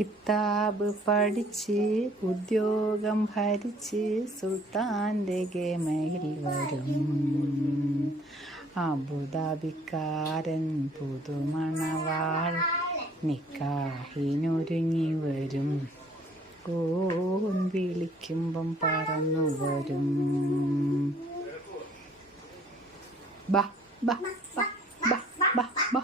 കിതാബ് പഠിച്ച് ഉദ്യോഗം ഭരിച്ച് സുൽത്താൻ്റെ ഗമയിൽ വരും. അബുദാബിക്കാരൻ പുതുമണവാൾ നിക്കാഹിനൊരുങ്ങി വരും. ഓൻ വിളിക്കുമ്പം പറന്നു വരും. ബാ ബാ ബാ ബാ ബാ ബാ.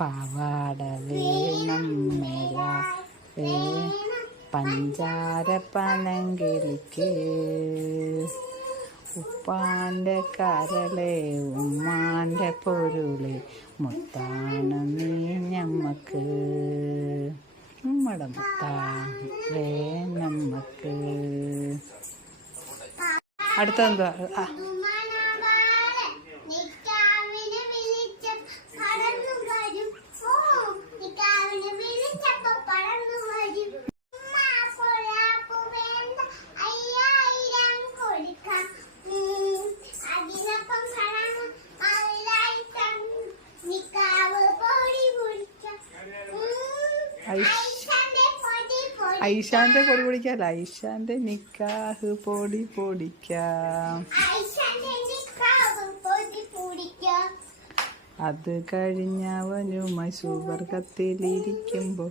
പാവാട വേണം മേല പഞ്ചാര പനങ്കിളിക്ക്. ഉപ്പാൻ്റെ കരളെ ഉമ്മാൻ്റെ പൊരുളെ മുത്താണ് നീ ഞമ്മക്ക്. ഉമ്മടെ മുത്താവേ നമ്മക്ക്. അടുത്തെന്താ? ഐഷാന്റെ പൊടി പൊടിക്കാല്ല, ഐഷാന്റെ നിക്കാഹ് പൊടി പൊടിക്കാം. അത് കഴിഞ്ഞവനുമായി സുവർഗത്തിലിരിക്കുമ്പോ